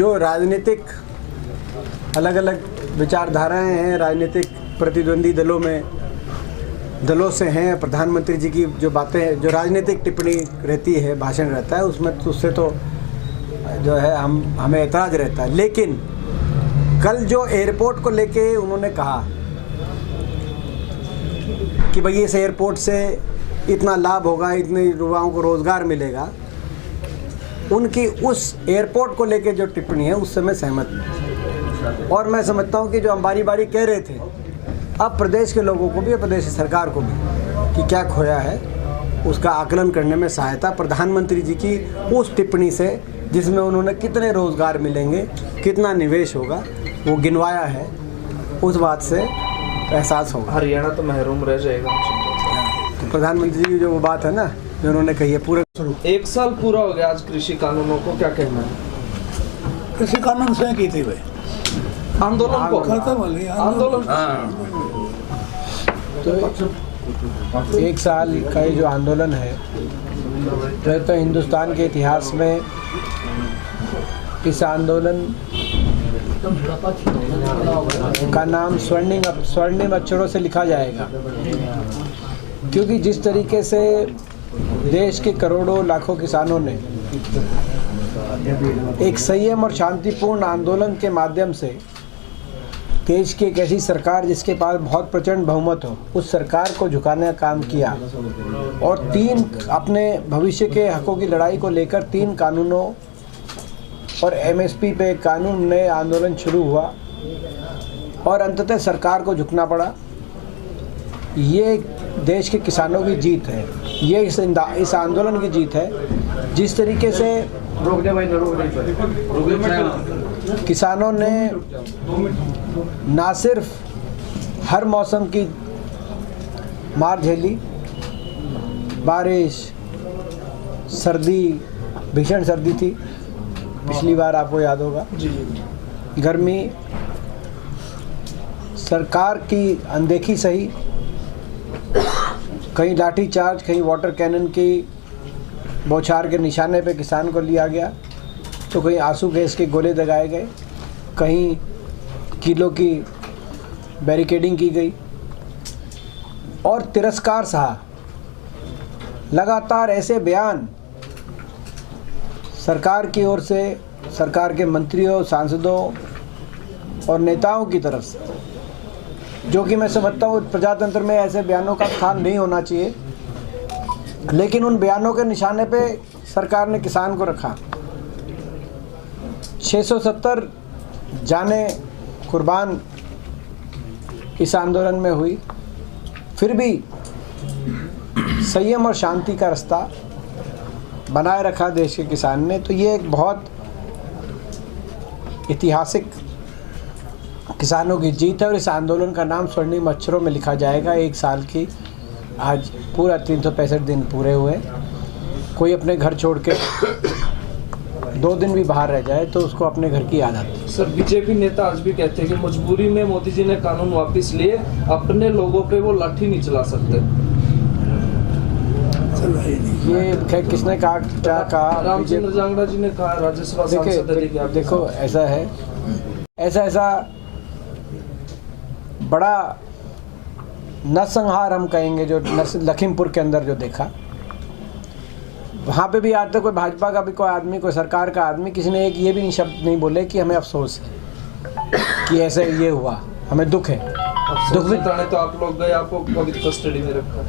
जो राजनीतिक अलग अलग विचारधाराएं हैं राजनीतिक प्रतिद्वंदी दलों से हैं, प्रधानमंत्री जी की जो बातें, जो राजनीतिक टिप्पणी रहती है, भाषण रहता है, उसमें उससे तो जो है हमें ऐतराज़ रहता है। लेकिन कल जो एयरपोर्ट को लेके उन्होंने कहा कि भाई इस एयरपोर्ट से इतना लाभ होगा, इतने युवाओं को रोज़गार मिलेगा, उनकी उस एयरपोर्ट को लेके जो टिप्पणी है उससे मैं सहमत हूँ। और मैं समझता हूँ कि जो हम बारी बारी कह रहे थे, अब प्रदेश के लोगों को भी और प्रदेश सरकार को भी कि क्या खोया है उसका आकलन करने में सहायता प्रधानमंत्री जी की उस टिप्पणी से, जिसमें उन्होंने कितने रोज़गार मिलेंगे, कितना निवेश होगा, वो गिनवाया है, उस बात से एहसास होगा। हरियाणा तो महरूम रह जाएगा। तो प्रधानमंत्री जी की जो वो बात है ना, जो उन्होंने कही है, पूरे 1 साल पूरा हो गया आज कृषि कानूनों को, क्या कहना है? कृषि कानून से की थी भाई आंदोलन को खत्म वाली आंदोलन। तो 1 साल का ये जो आंदोलन है, तो हिंदुस्तान के इतिहास में इस आंदोलन का नाम स्वर्णिम अक्षरों से लिखा जाएगा, क्योंकि जिस तरीके से देश के करोड़ों लाखों किसानों ने एक संयम और शांतिपूर्ण आंदोलन के माध्यम से देश की एक ऐसी सरकार जिसके पास बहुत प्रचंड बहुमत हो, उस सरकार को झुकाने का काम किया और 3 अपने भविष्य के हकों की लड़ाई को लेकर 3 कानूनों और एमएसपी पे कानून नए आंदोलन शुरू हुआ और अंततः सरकार को झुकना पड़ा। ये देश के किसानों की जीत है, ये इस आंदोलन की जीत है। जिस तरीके से किसानों ने ना सिर्फ हर मौसम की मार झेली, बारिश, सर्दी, भीषण सर्दी थी पिछली बार, आपको याद होगा, गर्मी, सरकार की अनदेखी सही, कहीं लाठी चार्ज, कहीं वाटर कैनन की बौछार के निशाने पे किसान को लिया गया, तो कहीं आंसू गैस के गोले दगाए गए, कहीं किलो की बैरिकेडिंग की गई और तिरस्कार सहा। लगातार ऐसे बयान सरकार की ओर से, सरकार के मंत्रियों, सांसदों और नेताओं की तरफ से, जो कि मैं समझता हूँ प्रजातंत्र में ऐसे बयानों का स्थान नहीं होना चाहिए, लेकिन उन बयानों के निशाने पे सरकार ने किसान को रखा। 670 जाने कुर्बान इस आंदोलन में हुई, फिर भी संयम और शांति का रास्ता बनाए रखा देश के किसान ने। तो ये एक बहुत ऐतिहासिक किसानों की जीत है और इस आंदोलन का नाम स्वर्णिम अक्षरों में लिखा जाएगा। 1 साल की आज पूरा 365 दिन पूरे हुए। कोई अपने घर छोड़ के 2 दिन भी बाहर रह जाए तो उसको अपने घर की याद आती है। सर, बीजेपी नेता आज भी कहते हैं कि मजबूरी में मोदी जी ने कानून वापस लिए, अपने लोगों पे वो लाठी नहीं चला सकते। ये किसने कहा, क्या कहा? रामचंद्र जांगड़ा जी ने कहा, राज्यसभा सांसद। देखो ऐसा है, ऐसा बड़ा नरसंहार हम कहेंगे जो लखीमपुर के अंदर जो देखा, वहाँ पे भी आज तक कोई भाजपा का भी कोई आदमी, कोई सरकार का आदमी, किसी ने एक ये भी शब्द नहीं बोले कि हमें अफसोस है कि ऐसे ये हुआ, हमें दुख है। दुख भी तो आप लोग गए, आपको पुलिस कस्टडी में रखा।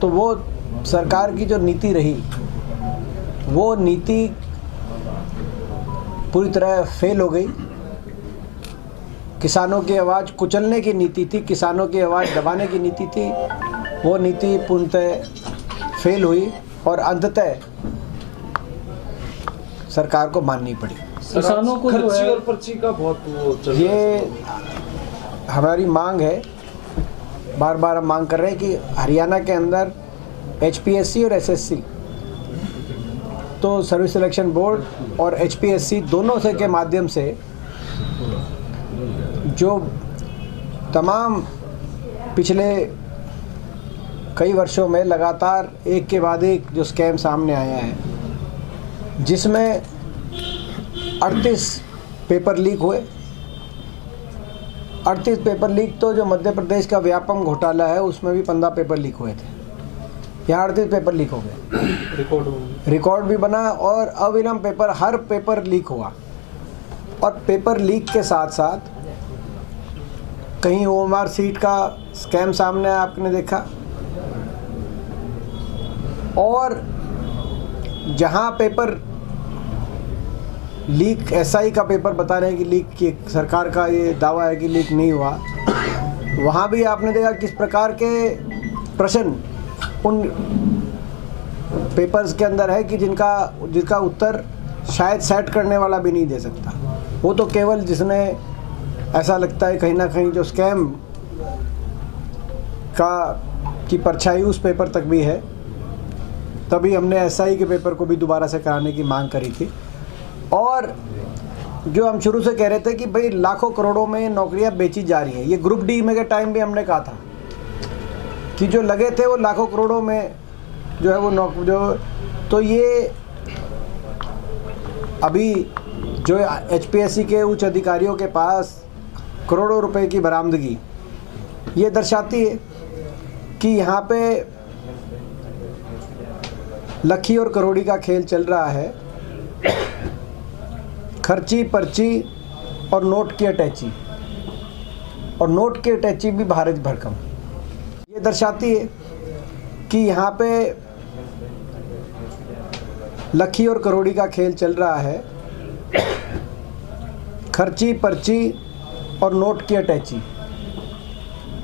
तो वो सरकार की जो नीति रही, वो नीति पूरी तरह फेल हो गई। किसानों की आवाज़ कुचलने की नीति थी, किसानों की आवाज़ दबाने की नीति थी, वो नीति पूर्णतः फेल हुई और अंततः सरकार को माननी पड़ी। किसानों को खर्ची और पर्ची का बहुत ये हमारी मांग है, बार बार हम मांग कर रहे हैं कि हरियाणा के अंदर HPSC और SSC, तो सर्विस सिलेक्शन बोर्ड और HPSC दोनों से के माध्यम से जो तमाम पिछले कई वर्षों में लगातार एक के बाद एक जो स्कैम सामने आया है, जिसमें 38 पेपर लीक हुए। 38 पेपर लीक तो जो मध्य प्रदेश का व्यापम घोटाला है उसमें भी 15 पेपर लीक हुए थे, यहाँ 38 पेपर लीक हो गए। रिकॉर्ड भी बना और अविलंब पेपर, हर पेपर लीक हुआ। और पेपर लीक के साथ साथ कहीं OMR सीट का स्कैम सामने आया, आपने देखा। और जहां पेपर लीक, SI का पेपर बता रहे हैं कि लीक की, सरकार का ये दावा है कि लीक नहीं हुआ, वहाँ भी आपने देखा किस प्रकार के प्रश्न उन पेपर्स के अंदर है कि जिनका उत्तर शायद सेट करने वाला भी नहीं दे सकता। वो तो केवल जिसने, ऐसा लगता है कहीं ना कहीं जो स्कैम की परछाई उस पेपर तक भी है। तभी हमने SI के पेपर को भी दोबारा से कराने की मांग करी थी। और जो हम शुरू से कह रहे थे कि भाई लाखों करोड़ों में नौकरियां बेची जा रही हैं, ये ग्रुप डी में के टाइम भी हमने कहा था कि जो लगे थे वो लाखों करोड़ों में जो है वो तो ये अभी जो HPSC के उच्च अधिकारियों के पास करोड़ों रुपए की बरामदगी ये दर्शाती है कि यहाँ पे लखी और करोड़ी का खेल चल रहा है। खर्ची, पर्ची और नोट की अटैची, और नोट की अटैची भी भारत भरकम। ये दर्शाती है कि यहाँ पे लखी और करोड़ी का खेल चल रहा है। खर्ची, पर्ची और नोट की अटैची,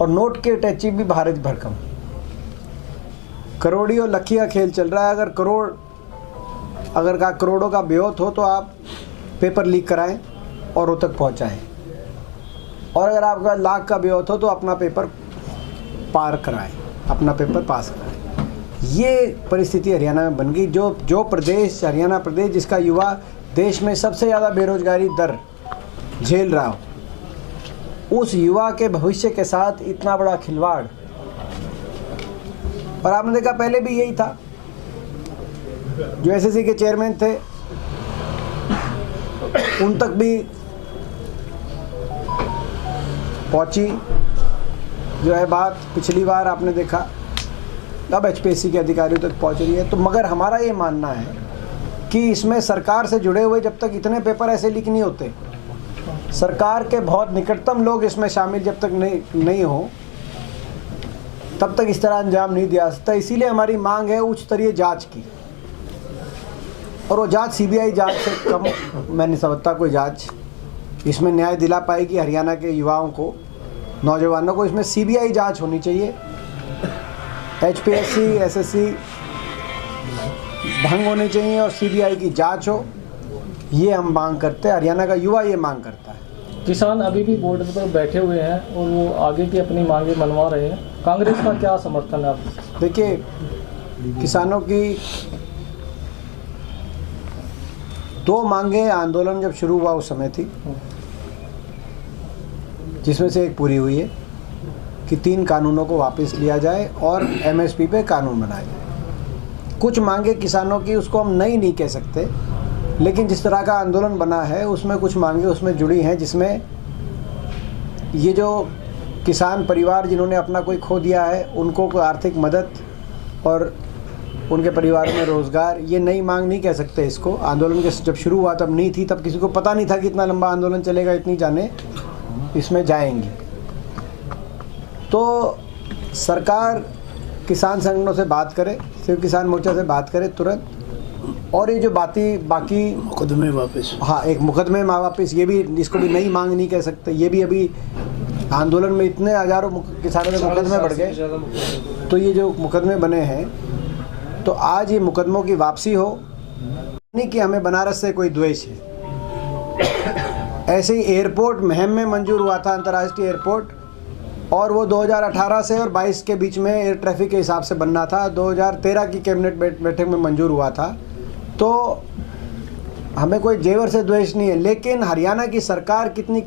और नोट की अटैची भी भारत भरकम। करोड़ी और लखी का खेल चल रहा है। अगर करोड़ों का ब्योत हो तो आप पेपर लीक कराएं और वो तक पहुंचाएं, और अगर आपका लाख का ब्योत हो तो अपना पेपर पार कराएं, अपना पेपर पास कराएं। ये परिस्थिति हरियाणा में बन गई। जो प्रदेश, हरियाणा प्रदेश, जिसका युवा देश में सबसे ज़्यादा बेरोजगारी दर झेल रहा हो, उस युवा के भविष्य के साथ इतना बड़ा खिलवाड़। और आपने देखा पहले भी यही था, जो SSC के चेयरमैन थे उन तक भी पहुंची जो है बात। पिछली बार आपने देखा, अब HPSC के अधिकारियों तक पहुंच रही है। तो मगर हमारा ये मानना है कि इसमें सरकार से जुड़े हुए जब तक इतने पेपर ऐसे लीक नहीं होते, सरकार के बहुत निकटतम लोग इसमें शामिल जब तक नहीं हो, तब तक इस तरह अंजाम नहीं दिया सकता। इसीलिए हमारी मांग है उच्च स्तरीय जांच की, और वो जांच CBI जांच से कम मैं नहीं समझता कोई जांच इसमें न्याय दिला पाएगी हरियाणा के युवाओं को, नौजवानों को। इसमें CBI जांच होनी चाहिए। HPSC, SSC भंग होने चाहिए और CBI की जांच हो, ये हम मांग करते हैं। हरियाणा का युवा ये मांग करता है। किसान अभी भी बॉर्डर पर बैठे हुए हैं और वो आगे की अपनी मांगे मनवा रहे हैं, कांग्रेस का क्या समर्थन है आप? देखिए, किसानों की 2 मांगे आंदोलन जब शुरू हुआ उस समय थी, जिसमें से एक पूरी हुई है कि 3 कानूनों को वापस लिया जाए और MSP पे कानून बनाया जाए। कुछ मांगे किसानों की, उसको हम नहीं कह सकते, लेकिन जिस तरह का आंदोलन बना है उसमें कुछ मांगे उसमें जुड़ी हैं, जिसमें ये जो किसान परिवार जिन्होंने अपना कोई खो दिया है उनको कोई आर्थिक मदद और उनके परिवार में रोज़गार, ये नई मांग नहीं कह सकते इसको। आंदोलन के जब शुरू हुआ तब नहीं थी, तब किसी को पता नहीं था कि इतना लंबा आंदोलन चलेगा, इतनी जाने इसमें जाएंगी। तो सरकार किसान संगठनों से बात करे, सिर्फ किसान मोर्चा से बात करे तुरंत, और ये जो बाकी मुकदमे वापस, हाँ, एक मुकदमे में वापस, ये भी, इसको भी नई मांग नहीं कह सकते। ये भी अभी आंदोलन में इतने हजारों किसानों के मुकदमे बढ़ गए, तो ये जो मुकदमे बने हैं, तो आज ये मुकदमों की वापसी हो, नहीं कि हमें बनारस से कोई द्वेष है। ऐसे ही एयरपोर्ट महम में मंजूर हुआ था, अंतर्राष्ट्रीय एयरपोर्ट, और वो 2018 से और 22 के बीच में एयर ट्रैफिक के हिसाब से बनना था। 2013 की कैबिनेट बैठक में मंजूर हुआ था। तो हमें कोई जेवर से द्वेष नहीं है, लेकिन हरियाणा की सरकार कितनी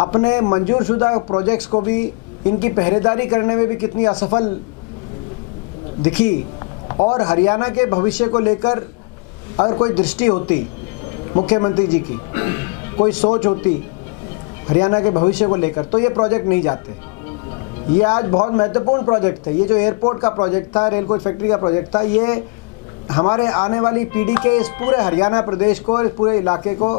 अपने मंजूर शुदा प्रोजेक्ट्स को भी, इनकी पहरेदारी करने में भी कितनी असफल दिखी। और हरियाणा के भविष्य को लेकर अगर कोई दृष्टि होती मुख्यमंत्री जी की कोई सोच होती हरियाणा के भविष्य को लेकर तो ये प्रोजेक्ट नहीं जाते। ये आज बहुत महत्वपूर्ण प्रोजेक्ट थे। ये जो एयरपोर्ट का प्रोजेक्ट था, रेल कोच फैक्ट्री का प्रोजेक्ट था, ये हमारे आने वाली पीढ़ी के इस पूरे हरियाणा प्रदेश को, इस पूरे इलाके को,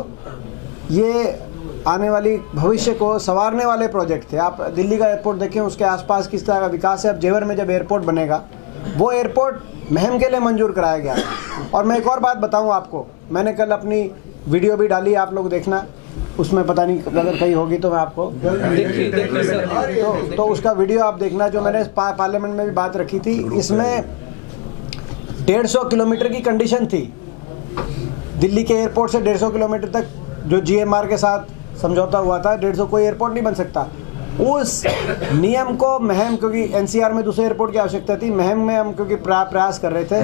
ये आने वाली भविष्य को संवारने वाले प्रोजेक्ट थे। आप दिल्ली का एयरपोर्ट देखें, उसके आसपास किस तरह का विकास है। अब जेवर में जब एयरपोर्ट बनेगा, वो एयरपोर्ट महम के लिए मंजूर कराया गया। और मैं एक और बात बताऊं आपको, मैंने कल अपनी वीडियो भी डाली, आप लोग देखना, उसमें पता नहीं अगर कहीं होगी तो मैं आपको तो उसका वीडियो आप देखना, जो मैंने पार्लियामेंट में भी बात रखी थी। इसमें 150 किलोमीटर की कंडीशन थी, दिल्ली के एयरपोर्ट से 150 किलोमीटर तक जो GMR के साथ समझौता हुआ था, 150 कोई एयरपोर्ट नहीं बन सकता। उस नियम को महम, क्योंकि NCR में दूसरे एयरपोर्ट की आवश्यकता थी, महम में हम क्योंकि प्रयास कर रहे थे,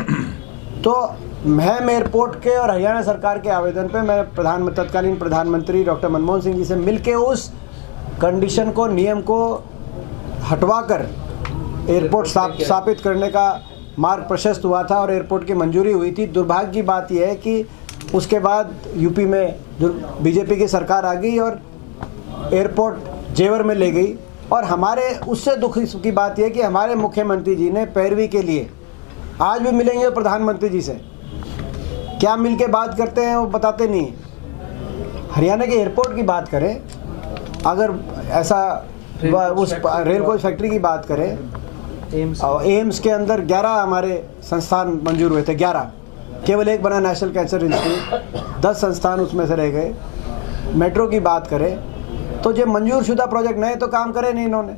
तो महम एयरपोर्ट के और हरियाणा सरकार के आवेदन पे मैं तत्कालीन प्रधानमंत्री डॉक्टर मनमोहन सिंह जी से मिलके उस कंडीशन को, नियम को हटवाकर एयरपोर्ट स्थापित करने का मार्ग प्रशस्त हुआ था और एयरपोर्ट की मंजूरी हुई थी। दुर्भाग्य की बात यह है कि उसके बाद यूपी में जो बीजेपी की सरकार आ गई और एयरपोर्ट जेवर में ले गई। और हमारे उससे दुख की बात यह है कि हमारे मुख्यमंत्री जी ने पैरवी के लिए, आज भी मिलेंगे प्रधानमंत्री जी से, क्या मिल के बात करते हैं वो बताते नहीं। हरियाणा के एयरपोर्ट की बात करें, अगर ऐसा उस रेल कोच फैक्ट्री की बात करें, एम्स के अंदर 11 हमारे संस्थान मंजूर हुए थे, 11, केवल एक बना नेशनल कैंसर इंस्टीट्यूट, 10 संस्थान उसमें से रह गए। मेट्रो की बात करें तो जो मंजूर शुदा प्रोजेक्ट नए तो काम करे नहीं इन्होंने,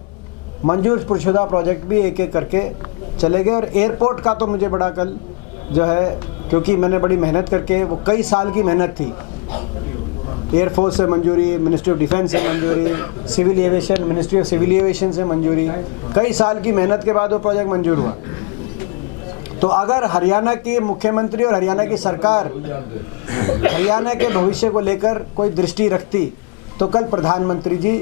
मंजूर शुदा प्रोजेक्ट भी एक एक करके चले गए। और एयरपोर्ट का तो मुझे बड़ा कल जो है, क्योंकि मैंने बड़ी मेहनत करके, वो कई साल की मेहनत थी, एयरफोर्स से मंजूरी, मिनिस्ट्री ऑफ डिफेंस से मंजूरी, civil aviation, ministry of civil aviation से मंजूरी, कई साल की मेहनत के बाद वो प्रोजेक्ट मंजूर हुआ। तो अगर हरियाणा के मुख्यमंत्री और हरियाणा की सरकार हरियाणा के भविष्य को लेकर कोई दृष्टि रखती तो कल प्रधानमंत्री जी